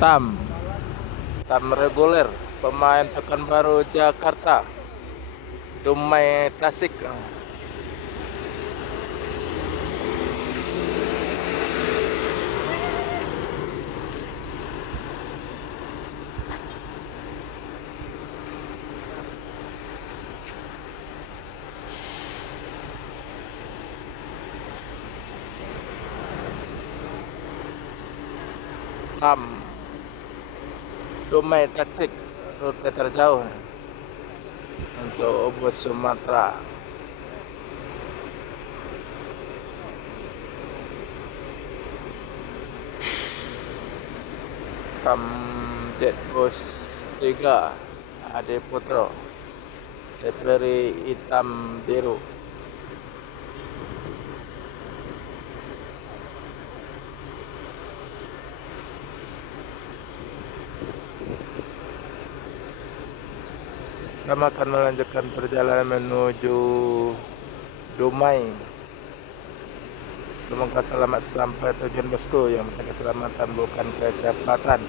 Tam, Tam reguler, pemain Pekanbaru Jakarta, Dumai Tasik. Tam, Dumai Tasik, rute terjauh untuk Ubud Sumatera. Tam Jetbus 3 Ade Putro, DPR hitam biru. Kami akan melanjutkan perjalanan menuju Dumai. Semoga selamat sampai tujuan bosku, yang penting keselamatan bukan kecepatan.